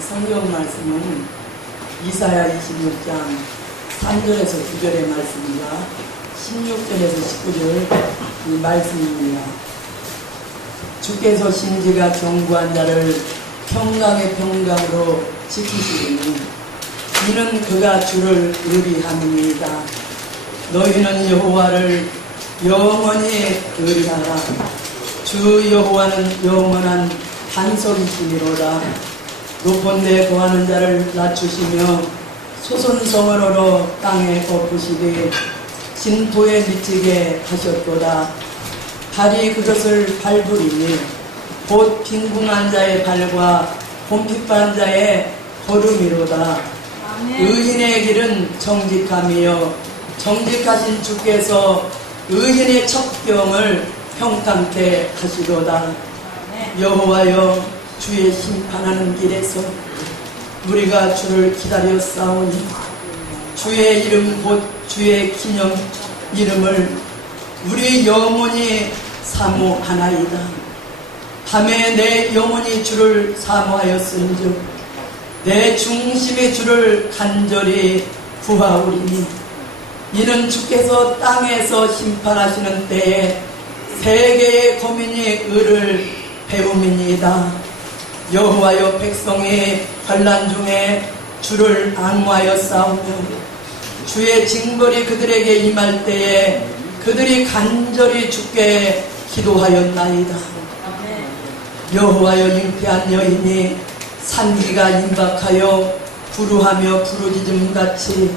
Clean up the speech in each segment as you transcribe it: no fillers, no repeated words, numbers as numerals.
성경 말씀은 이사야 26장 3절에서 9절의 말씀입니다. 16절에서 19절 이 말씀입니다. 주께서 심지가 견고한 자를 평강의 평강으로 지키시리니 이는 그가 주를 의리함이니이다. 너희는 여호와를 영원히 의리하라. 주 여호와는 영원한 반석이시니로다. 높은 데 거하는 자를 낮추시며 소손성으로 땅에 엎으시되 진토에 미치게 하셨도다. 발이 그것을 밟으리니 곧 빈궁한 자의 발과 곰핍한 자의 걸음이로다. 의인의 길은 정직함이요 정직하신 주께서 의인의 첩경을 평탄케 하시도다. 여호와여 주의 심판하는 길에서 우리가 주를 기다려 싸우니 주의 이름 곧 주의 기념 이름을 우리 영혼이 사모하나이다. 밤에 내 영혼이 주를 사모하였은즉 내 중심의 주를 간절히 구하오리니 이는 주께서 땅에서 심판하시는 때에 세계의 거민이 의를 배움이니이다. 여호와여 백성의 환난 중에 주를 앙호하여 싸우며 주의 징벌이 그들에게 임할 때에 그들이 간절히 주께 기도하였나이다. 여호와여 잉태한 여인이 산기가 임박하여 부르하며 부르짖음같이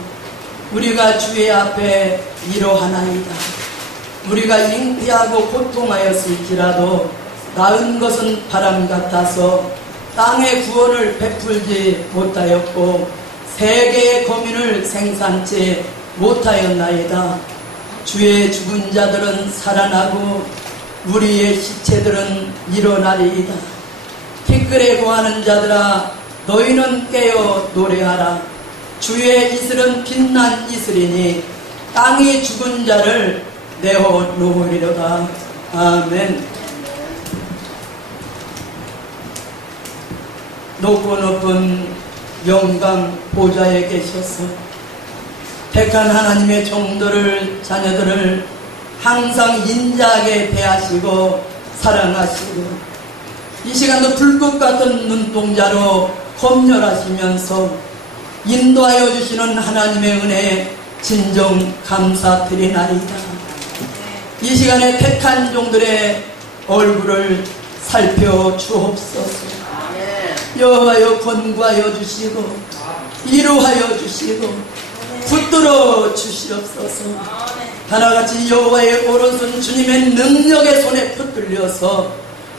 우리가 주의 앞에 이러하나이다. 우리가 잉태하고 고통하였을지라도 낳은 것은 바람 같아서 땅의 구원을 베풀지 못하였고 세계의 거민을 생산치 못하였나이다. 주의 죽은 자들은 살아나고 우리의 시체들은 일어나리이다. 티끌에 거하는 자들아 너희는 깨어 노래하라. 주의 이슬은 빛난 이슬이니 땅이 죽은 자를 내어 놓으리로다. 아멘. 높고 높은 영광 보좌에 계셔서 택한 하나님의 종들을 자녀들을 항상 인자하게 대하시고 사랑하시고 이 시간도 불꽃 같은 눈동자로 검열하시면서 인도하여 주시는 하나님의 은혜에 진정 감사드리나이다. 이 시간에 택한 종들의 얼굴을 살펴주옵소서. 여호와여 권고하여 주시고 이루하여 주시고 붙들어 주시옵소서. 하나같이 여호와의 오른손 주님의 능력의 손에 붙들려서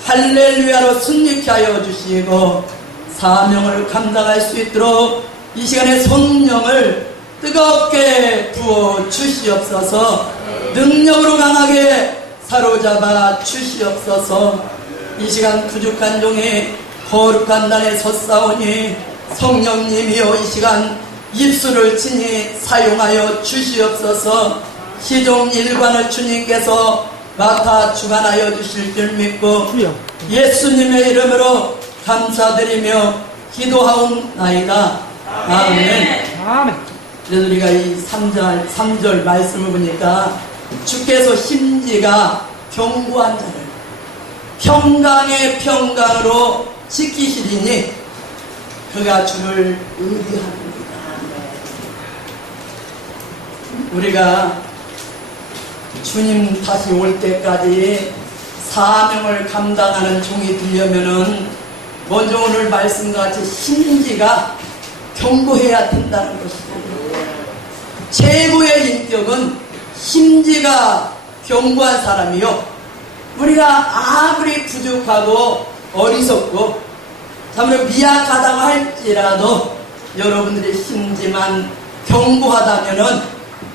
할렐루야로 승리케 하여 주시고 사명을 감당할 수 있도록 이 시간에 성령을 뜨겁게 부어 주시옵소서. 능력으로 강하게 사로잡아 주시옵소서. 이 시간 부족한 종의 거룩한 단에 섰사오니 성령님이여 이 시간 입술을 친히 사용하여 주시옵소서. 시종 일관을 주님께서 맡아 주관하여 주실 줄 믿고 예수님의 이름으로 감사드리며 기도하옵나이다. 아멘. 그래서 우리가 이 3절 말씀을 보니까 주께서 심지가 견고한 자를 평강의 평강으로 지키시리니 그가 주를 의리합니다. 우리가 주님 다시 올 때까지 사명을 감당하는 종이 되려면은 먼저 오늘 말씀과 같이 심지가 견고해야 된다는 것입니다. 최고의 인격은 심지가 견고한 사람이요. 우리가 아무리 부족하고 어리석고 참으로 미약하다고 할지라도 여러분들의 심지만 견고하다면은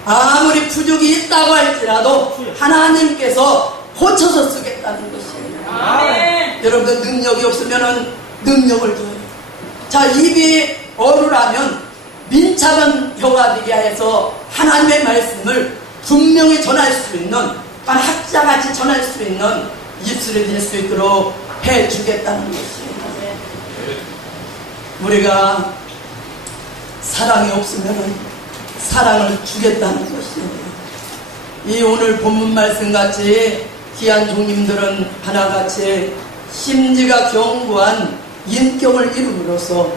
아무리 부족이 있다고 할지라도 하나님께서 고쳐서 쓰겠다는 것이에요. 아멘. 여러분들 능력이 없으면은 능력을 줘요. 자, 입이 어루라면 민첩은 혀가 되게 해서 하나님의 말씀을 분명히 전할 수 있는, 학자같이 전할 수 있는 입술이 될 수 있도록 해주겠다는 것입니다. 우리가 사랑이 없으면 사랑을 주겠다는 것이에요. 이 오늘 본문 말씀같이 귀한 종님들은 하나같이 심지가 견고한 인격을 이룸으로써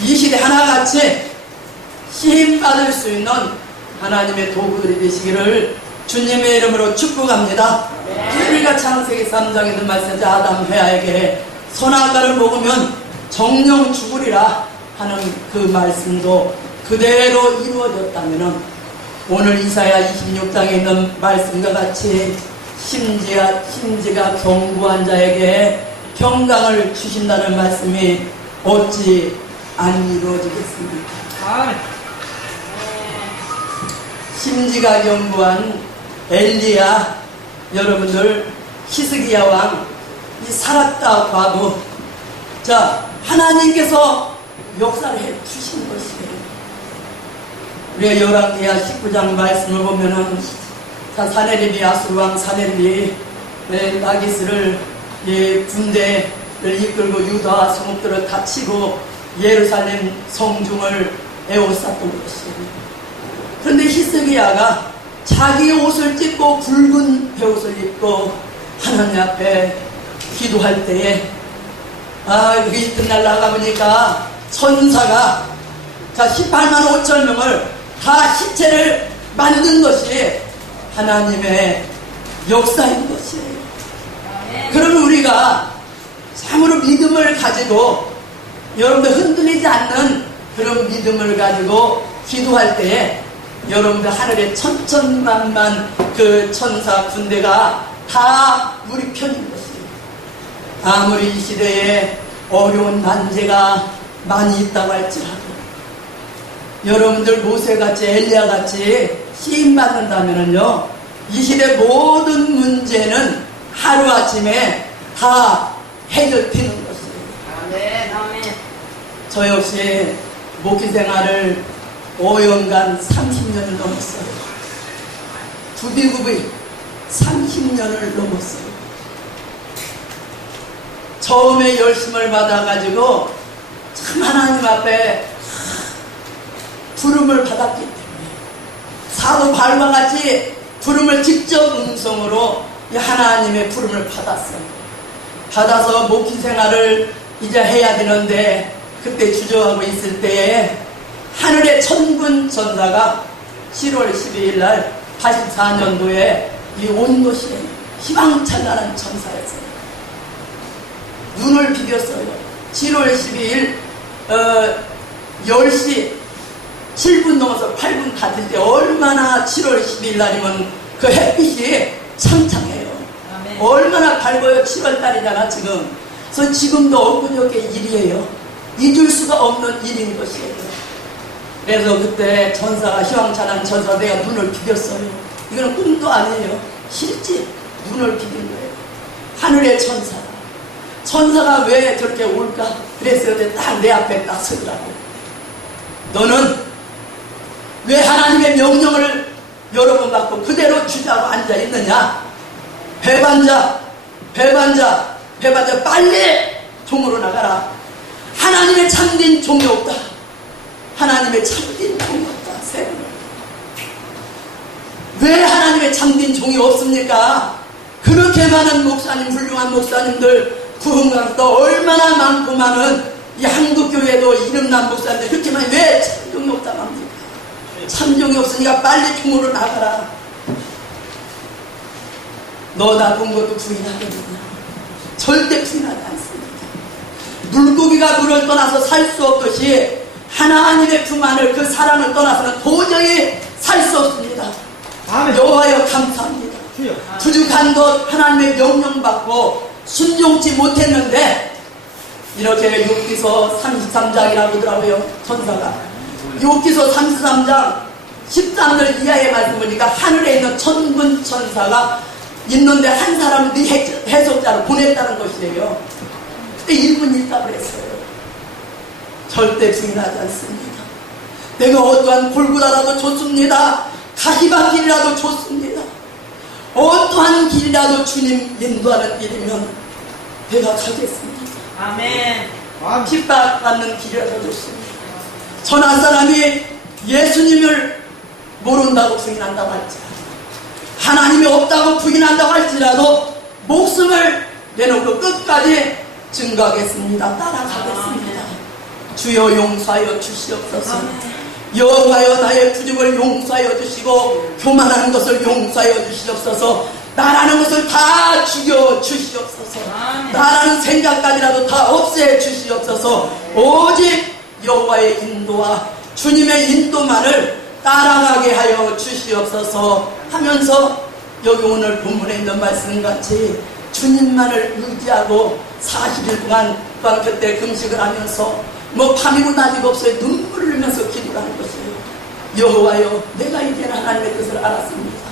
이 시대 하나같이 시임받을 수 있는 하나님의 도구들이 되시기를 주님의 이름으로 축복합니다. 우리가 창세기 3장에 있는 말씀이 아담 해아에게 선악과를 먹으면 정령 죽으리라 하는 그 말씀도 그대로 이루어졌다면 오늘 이사야 26장에 있는 말씀과 같이 심지가 견고한 자에게 평강을 주신다는 말씀이 어찌 안 이루어지겠습니까? 심지가 견고한 엘리야, 여러분들 히스기야 왕 이 살았다 봐도 자 하나님께서 역사를 해 주신 것이에요. 우리가 열왕기하 19장 말씀을 보면은 자 사네립이 아수르 왕 사네립이 나기스를 군대를 이끌고 유다 성읍들을 다 치고 예루살렘 성중을 에워쌌던 것이에요. 그런데 히스기야가 자기 옷을 찢고 굵은 베옷을 입고 하나님 앞에 기도할 때에 그 이튿날 나가보니까 천사가 자 18만 5천 명을 다 시체를 만든 것이 하나님의 역사인 것이에요. 그러면 우리가 참으로 믿음을 가지고 여러분들 흔들리지 않는 그런 믿음을 가지고 기도할 때에 여러분들 하늘에 천천만만 그 천사 군대가 다 우리 편인 것이에요. 아무리 이 시대에 어려운 난제가 많이 있다고 할지라도 여러분들 모세같이 엘리야같이 시임받는다면요 이 시대 모든 문제는 하루아침에 다 해결되는 것이에요. 아멘. 저 역시 목회 생활을 5년간 30년을 넘었어요. 구비구비 30년을 넘었어요. 처음에 열심을 받아가지고 참 하나님 앞에 부름을 받았기 때문에 사도 바울과 같이 부름을 직접 음성으로 하나님의 부름을 받았어요. 받아서 목회 생활을 이제 해야 되는데 그때 주저하고 있을 때에 하늘의 천군 천사가 7월 12일 날 84년도에 이 온 것이 희망찬란한 천사였어요. 눈을 비볐어요. 7월 12일 10시 7분 넘어서 8분 다 될 때 얼마나 7월 12일 날이면 그 햇빛이 창창해요. 아멘. 얼마나 밝아요. 7월달이잖아 지금. 그래서 지금도 엊그저께 일이에요. 잊을 수가 없는 일인 것이에요. 그래서 그때 천사가 희망찬란 천사가 내가 눈을 비볐어요. 이거는 꿈도 아니에요. 실제 눈을 비빈 거예요. 하늘의 천사가 왜 저렇게 올까? 그래서 딱 내 앞에 딱 서더라고. 너는 왜 하나님의 명령을 여러 번 받고 그대로 주자고 앉아 있느냐? 배반자 빨리 종으로 나가라. 하나님의 참된 종이 없다. 하나님의 참된 종이 없다. 세 번을. 왜 하나님의 참된 종이 없습니까? 그렇게 많은 목사님, 훌륭한 목사님들, 구흥강도 얼마나 많고 많은 이 한국교회도 이름난 목사님들 그렇게 많이 왜 참종이 없다고 합니까? 참종이 없으니까 빨리 종으로 나가라. 너 나쁜 것도 부인하겠느냐? 절대 부인하지 않습니다. 물고기가 물을 떠나서 살 수 없듯이 하나님의 품 안을 그 사랑을 떠나서는 도저히 살 수 없습니다. 여호와여 감사합니다. 부족한 것 하나님의 명령받고 순종치 못했는데 이렇게 욥기서 33장이라고 하더라고요. 천사가 욥기서 33장 13절 이하의 말씀 보니까 하늘에 있는 천군 천사가 있는데 한 사람을 네 해석자로 보냈다는 것이에요. 그때 1분 있다고 했어요. 절대 부인하지 않습니다. 내가 어떠한 골고다라도 좋습니다. 가시밭길이라도 좋습니다. 어떠한 길이라도 주님 인도하는 길이면 내가 가겠습니다. 아멘. 핍박받는 길이라도 좋습니다. 천하 사람이 예수님을 모른다고 부인한다고 할지라도, 하나님이 없다고 부인한다고 할지라도 목숨을 내놓고 끝까지 증거하겠습니다. 따라가겠습니다. 주여 용서하여 주시옵소서. 여호와여 나의 부족을 용서하여 주시고 교만하는 것을 용서하여 주시옵소서. 나라는 것을 다 죽여 주시옵소서. 나라는 생각까지라도 다 없애 주시옵소서. 오직 여호와의 인도와 주님의 인도만을 따라가게 하여 주시옵소서 하면서 여기 오늘 본문에 있는 말씀같이 주님만을 의지하고 40일 동안 그때 금식을 하면서 뭐 밤이고 낮이고 없어요. 눈물을 흘리면서 기도하는 것이에요. 여호와여 내가 이제는 하나님의 뜻을 알았습니다.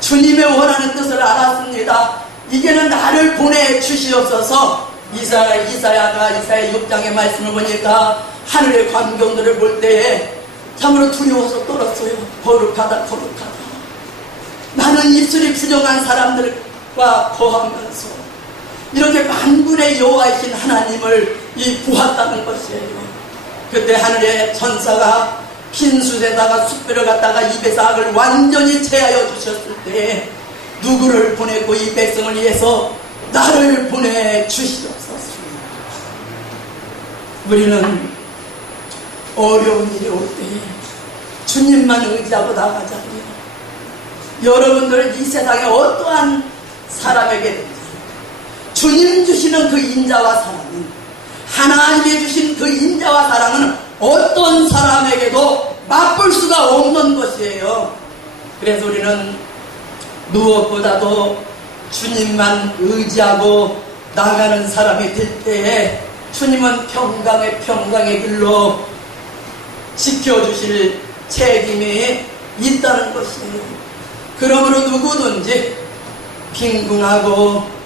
주님의 원하는 뜻을 알았습니다. 이제는 나를 보내주시옵소서. 이사야가 이사야 6장의 말씀을 보니까 하늘의 광경들을 볼 때에 참으로 두려워서 떨었어요. 거룩하다 거룩하다. 나는 입술이 부정한 사람들과 거하면서 이렇게 만군의 여호와이신 하나님을 보았다는 것이에요. 그때 하늘의 천사가 빈숫에다가 숯불을 갖다가 입에서 악을 완전히 제하여 주셨을 때 누구를 보내고 이 백성을 위해서 나를 보내주시옵소서. 우리는 어려운 일이 올 때에 주님만 의지하고 나가자고요. 여러분들 이 세상에 어떠한 사람에게든지 주님 주시는 그 인자와 사랑은, 하나님이 주신 그 인자와 사랑은 어떤 사람에게도 맛볼 수가 없는 것이에요. 그래서 우리는 무엇보다도 주님만 의지하고 나가는 사람이 될 때에 주님은 평강의 길로 지켜주실 책임이 있다는 것이에요. 그러므로 누구든지 빈궁하고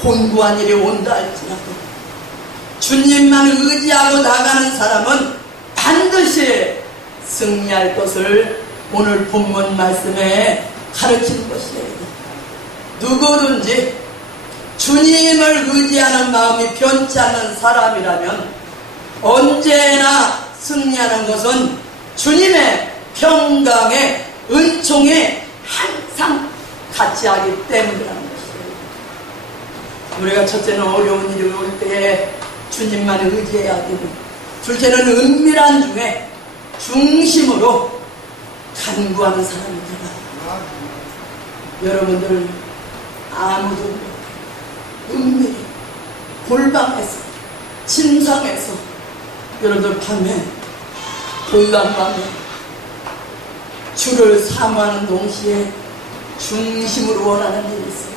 곤고한 일이 온다 할지라도 주님만 의지하고 나가는 사람은 반드시 승리할 것을 오늘 본문 말씀에 가르치는 것이에요. 누구든지 주님을 의지하는 마음이 변치 않는 사람이라면 언제나 승리하는 것은 주님의 평강의 은총에 항상 같이 하기 때문이라는 것이에요. 우리가 첫째는 어려운 일이 올 때에 주님만 의지해야 되고, 둘째는 은밀한 중에 중심으로 간구하는 사람입니다. 여러분들 아무도 은밀히 골방에서 침상에서 여러분들 밤에 고요한 밤에 주를 사모하는 동시에 중심으로 원하는 일이 있어요.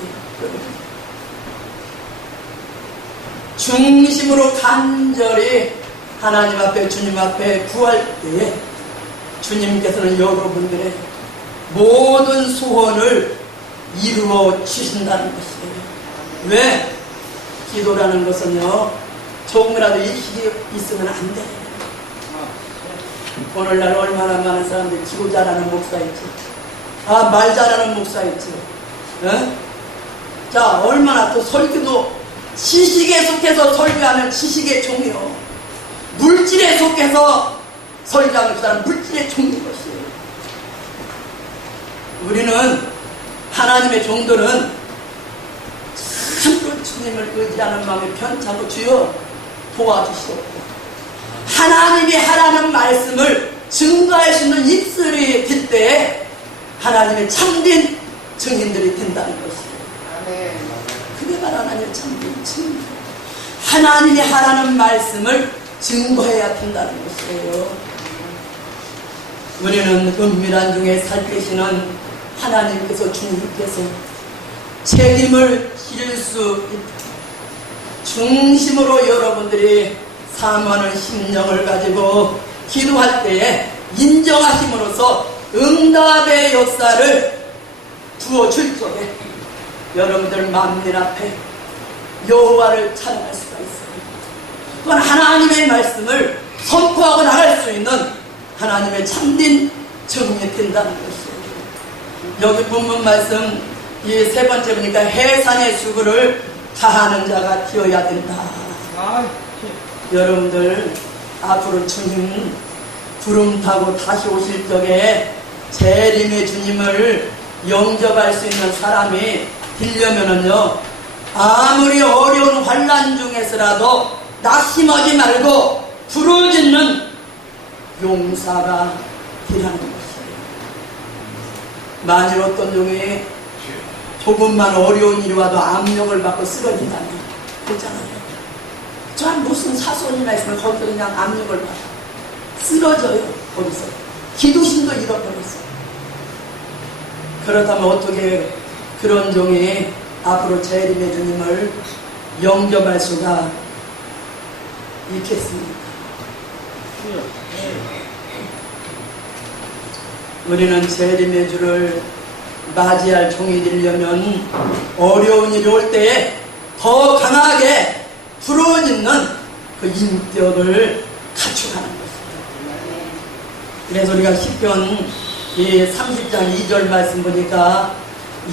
중심으로 간절히 하나님 앞에 주님 앞에 구할 때에 주님께서는 여러분들의 모든 소원을 이루어 주신다는 것이에요. 왜? 기도라는 것은요, 조금이라도 일식이 있으면 안 돼요. 오늘날 얼마나 많은 사람들이 기도 잘하는 목사 있지, 말 잘하는 목사 있지, 자, 얼마나 또 설교도 지식에 속해서 설교하면 지식의 종이요, 물질에 속해서 설교하는 그 사람 물질의 종인 것이에요. 우리는 하나님의 종들은 참으로 주님을 의지하는 마음이 편찮고 주여 도와주시옵고, 하나님이 하라는 말씀을 증거할 수 있는 입술이 될 때에 하나님의 참된 증인들이 된다는 것이에요. 그게 바로 하나님의 참된 증인. 하나님이 하라는 말씀을 증거해야 된다는 것이에요. 우리는 은밀한 중에 살피시는 하나님께서, 주님께서 책임을 지을 수 있다. 중심으로 여러분들이 사모하는 심령을 가지고 기도할 때에 인정하심으로써 응답의 역사를 부어줄 적에 여러분들 만민 앞에 여호와를 찬양할 수가 있어요. 또한 하나님의 말씀을 선포하고 나갈 수 있는 하나님의 참된 증인이 된다는 것이에요. 여기 본문 말씀 이 세 번째 보니까 해산의 수고를 다하는 자가 되어야 된다. 여러분들 앞으로 주님 구름 타고 다시 오실 적에 재림의 주님을 영접할 수 있는 사람이 되려면은요, 아무리 어려운 환난 중에서라도 낙심하지 말고 부르짖는 용사가 되라는 것이에요. 만일 어떤 종이 조금만 어려운 일이 와도 압력을 받고 쓰러진다면 그렇잖아요. 저 무슨 사소이나 있으면 거기서 그냥 압력을 받아 쓰러져요. 거기서 기도심도 잃어버렸어요. 그렇다면 어떻게 그런 종이 앞으로 재림의 주님을 영접할 수가 있겠습니까? 우리는 재림의 주를 맞이할 종이 되려면 어려운 일이 올 때에 더 강하게 부르짖는 그 인격을 갖추가는 것입니다. 그래서 우리가 시편 30장 2절 말씀 보니까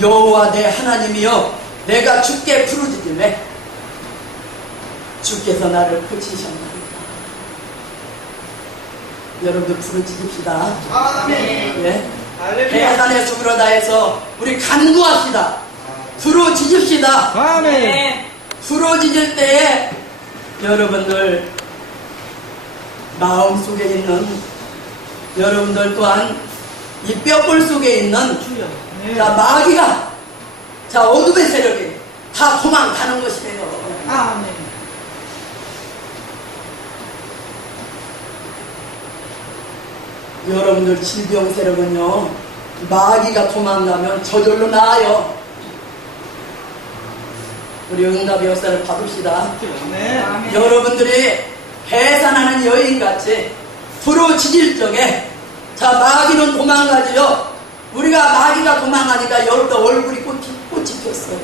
여호와 내 하나님이여 내가 주께 부르짖으매 주께서 나를 고치셨나이다. 여러분들 부르짖읍시다. 아멘. 예? 해산의 숨으로 다해서 우리 간구합시다. 부르짖읍시다. 아멘. 부르짖을 때에 여러분들 마음속에 있는 여러분들 또한 이 뼈골 속에 있는 자 마귀가 자 어둠의 세력이 다 도망가는 것이에요. 아멘. 여러분들 질병 세력은요 마귀가 도망가면 저절로 나아요. 우리 응답의 역사를 받읍시다. 아멘. 여러분들이 해산하는 여인같이 부르짖을 적에 자 마귀는 도망가지요. 우리가 마귀가 도망가니까 여러분들 얼굴이 꽃이 폈어요.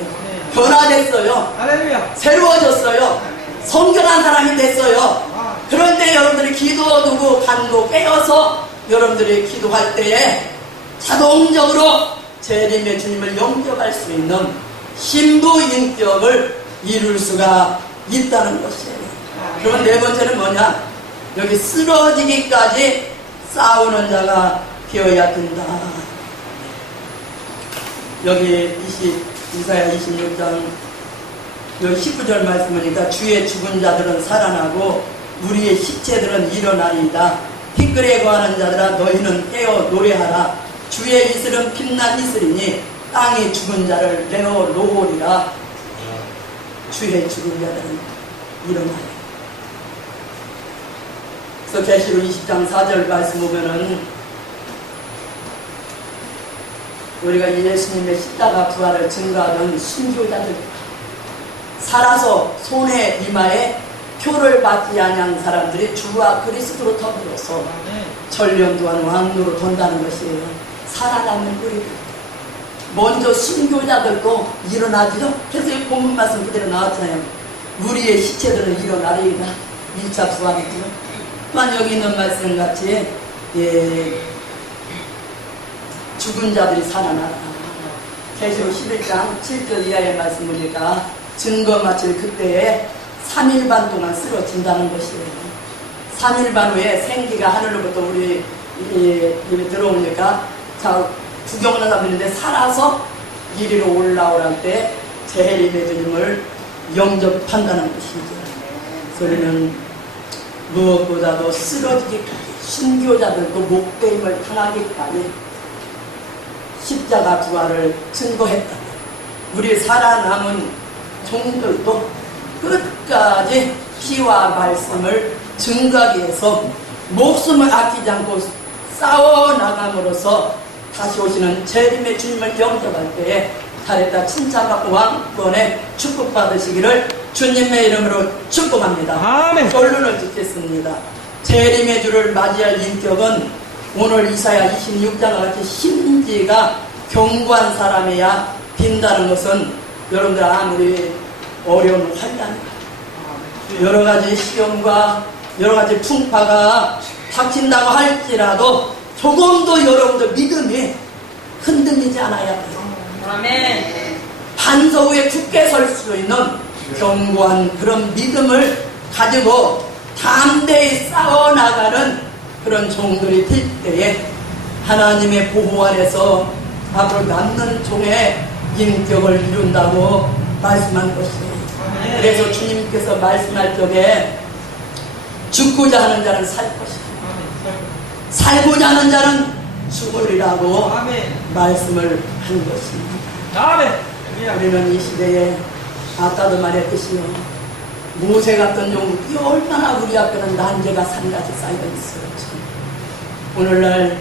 변화됐어요. 할렐루야. 새로워졌어요. 성결한 사람이 됐어요. 그런데 여러분들이 기도하고 간고 깨어서 여러분들이 기도할 때에 자동적으로 재림의 주님을 영접할 수 있는 신부 인격을 이룰 수가 있다는 것이에요. 그러면 네 번째는 뭐냐? 여기 쓰러지기까지 싸우는 자가 되어야 된다. 여기 이사야 26장 여기 19절 말씀이니까 주의 죽은 자들은 살아나고 우리의 시체들은 일어나리이다. 티끌에 거하는 자들아 너희는 깨어 노래하라. 주의 이슬은 빛난 이슬이니 땅이 죽은 자를 내어 놓으리라. 주의 죽은 자들은 일어나리. 그래서 계시록 20장 4절 말씀 보면은 우리가 예수님의 십자가 부활을 증거하던 순교자들 살아서 손에 이마에 표를 받지 아니한 사람들이 주와 그리스도로 더불어서 전년 동안 왕노로 돈다는 것이에요. 살아남은 우리들 먼저 순교자들도 일어나죠. 그래서 이 본문 말씀 그대로 나왔잖아요. 우리의 시체들은 일어나리이다. 1차 부활이죠. 또한 여기 있는 말씀같이 죽은 자들이 살아났다. 계시록 11장 7절 이하의 말씀 보니까 증거 마칠 그때에 3일 반 동안 쓰러진다는 것이에요. 3일 반 후에 생기가 하늘로부터 우리 입에 들어오니까 자 구경을 하다 보는데 살아서 이리로 올라오랄 때 재림의 주님을 영접한다는 것이죠. 그러면 무엇보다도 쓰러지기까지 순교자들도 목배임을 당하기까지 십자가 부활을 증거했다. 우리 살아남은 종들도 끝까지 피와 말씀을 증거하기 위해서 목숨을 아끼지 않고 싸워나감으로써 다시 오시는 재림의 주님을 영접할 때에 잘했다 칭찬받고 왕권에 축복받으시기를 주님의 이름으로 축복합니다. 아멘. 결론을 짓겠습니다. 재림의 주를 맞이할 인격은 오늘 이사야 26장과 같이 심지가 견고한 사람이야 된다는 것은 여러분들 아무리 어려운 환난 여러 가지 시험과 여러 가지 풍파가 닥친다고 할지라도 조금도 여러분들 믿음이 흔들리지 않아야 돼요. 아멘. 반석 위에 굳게 설 수 있는 견고한 그런 믿음을 가지고 담대히 싸워나가는 그런 종들이 될 때에 하나님의 보호 아래서 앞으로 남는 종의 인격을 이룬다고 말씀한 것이에요. 그래서 주님께서 말씀할 적에 죽고자 하는 자는 살 것이다, 살고자 하는 자는 죽으리라고 말씀을 한 것입니다. 우리는 이 시대에 아까도 말했듯이요, 모세 같은 종들이 얼마나 우리 앞에는 난제가 산같이 쌓여 있어요. 오늘날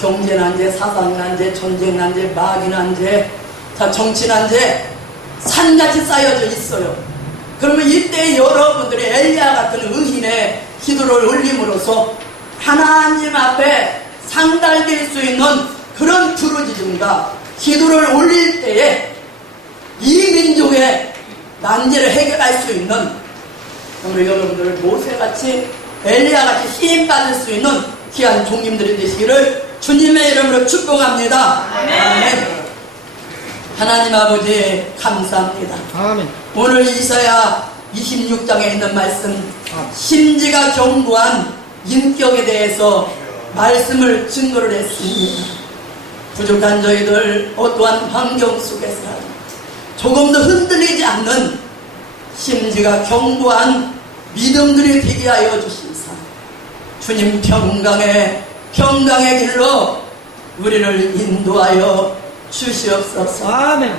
경제 난제, 사상 난제, 전쟁 난제, 마귀 난제, 정치 난제 산같이 쌓여져 있어요. 그러면 이때 여러분들이 엘리야 같은 의인의 기도를 올림으로써 하나님 앞에 상달될 수 있는 그런 부르짖음과 기도를 올릴 때에 이 민족의 난제를 해결할 수 있는 우리 여러분들 모세같이 엘리야같이 힘받을 수 있는 귀한 종님들이 되시기를 주님의 이름으로 축복합니다. 아멘. 하나님 아버지 감사합니다. 아멘. 오늘 이사야 26장에 있는 말씀, 심지가 견고한 인격에 대해서 말씀을 증거를 했습니다. 부족한 저희들 어떠한 환경 속에서 조금도 흔들리지 않는 심지가 견고한 믿음들이 되게 하여 주시사 주님 평강의 길로 우리를 인도하여 주시옵소서. 아멘.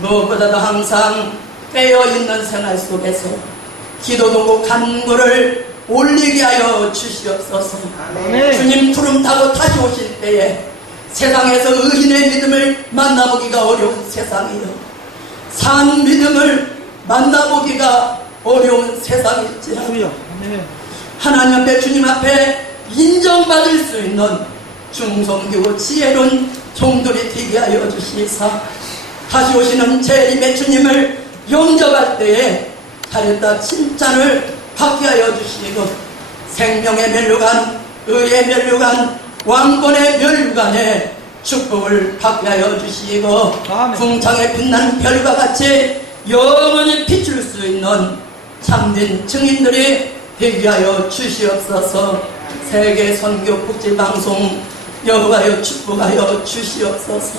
무엇보다도 항상 깨어있는 생활 속에서 기도도 간구를 올리게 하여 주시옵소서. 아멘. 주님 부름 타고 다시 오실 때에 세상에서 의인의 믿음을 만나보기가 어려운 세상이요, 산 믿음을 만나보기가 어려운 세상일지라 하나님 앞에, 주님 앞에 인정받을 수 있는 중성기고 지혜로운 종들이 되게 하여 주시사 다시 오시는 재림의 주님을 영접할 때에 잘했다 칭찬을 받게 하여 주시고 생명의 멸류관, 의의 멸류관, 왕권의 멸류관에 축복을 받게 하여 주시고 궁창에 빛나는 별과 같이 영원히 비출 수 있는 참된 증인들이 되게 하여 주시옵소서. 세계 선교 국제 방송 여호와여 축복하여 주시옵소서.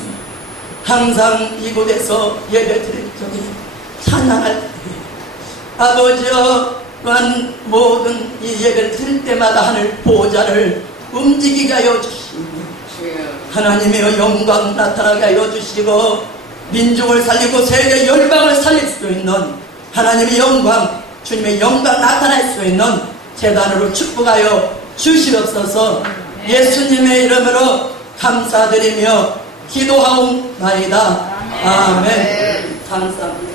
항상 이곳에서 예배 드릴 적에 찬양할 때 아버지여 또한 모든 이 예배를 드릴 때마다 하늘 보호자를 움직이게 하여 주시고 하나님의 영광 나타나게 하여 주시고 민족을 살리고 세계 열방을 살릴 수 있는 하나님의 영광, 주님의 영광 나타날 수 있는 재단으로 축복하여 주시옵소서. 예수님의 이름으로 감사드리며 기도하옵나이다. 아멘. 감사합니다.